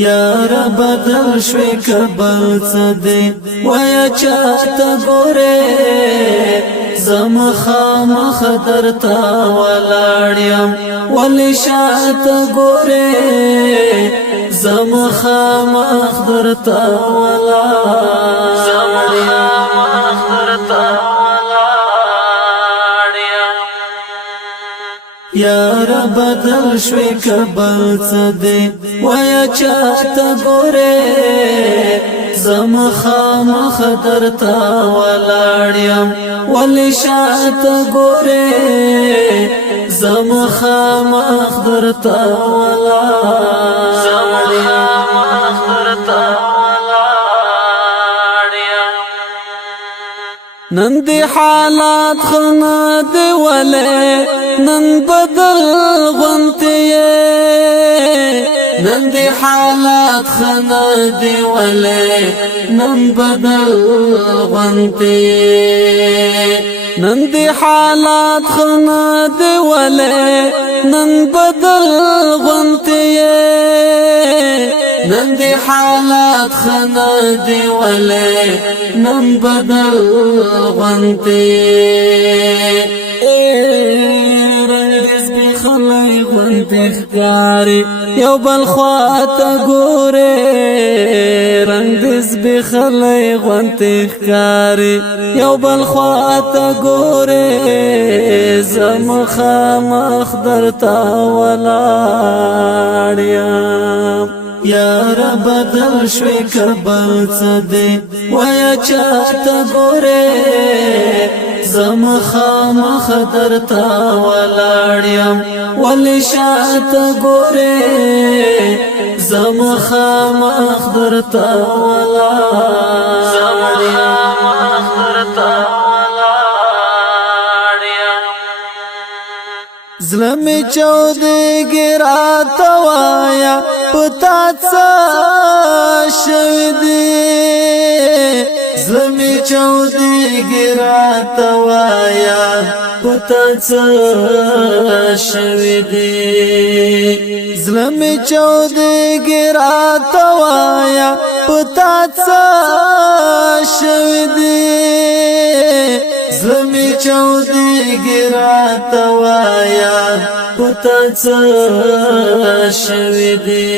یار بدل شوی کبل څدې ویا چاته ګوره زم خامخ درته ولاړم ولی شاته ګوره زم خامخ درته ولاړم یار بدل شوی کبل څدې ویا چاته ګوره زم خامخ درته ولاړم ولی شاته ګوره زم خامخ درته نن دی حالات خنا دی ولی نن بدل غنتی نن دی حالات خنا دی ولی نن بدل غنتی نن دی حالات خنا دی ولی نن بدل غنتی نن دی حالات خنا دی ولی نن بدل غنتی خلای غنتی خکاری یو بل خواته ګوره رنگ دز بخلای غنتی خکاری یو بل خواته ګوره زم خامخ درته ولاړم یار بدل شوی کبل څدې ویا چاته ګوره زم خامخ درته ولاړم ولی شاته ګوره زم خامخ درته زلمی چودگی رات وایا پتا څه شوی دی زلمی چودگی رات وایا پتا څه شوی دی زلمی چودگی رات وایا پتا څه شوی دی زلمی چودگی رات وایا پتا څه شوی دی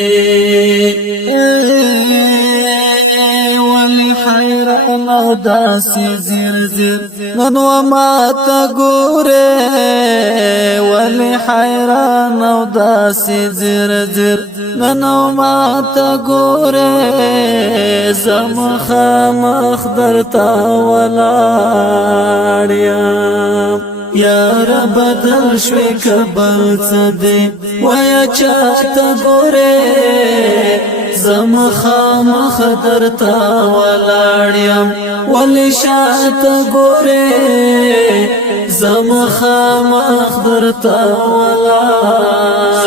ولی حیران او داسې زیر زیر نن وماته ګوره ولی حیران او داسې زیر زیر نن وماته ګوره زم خامخ درته ولاړم یار بدل شوی کبل څدې ویا چاته ګوره زم خامخ درته ولاړم ولی شاته ګوره زم خامخ درته ولاړم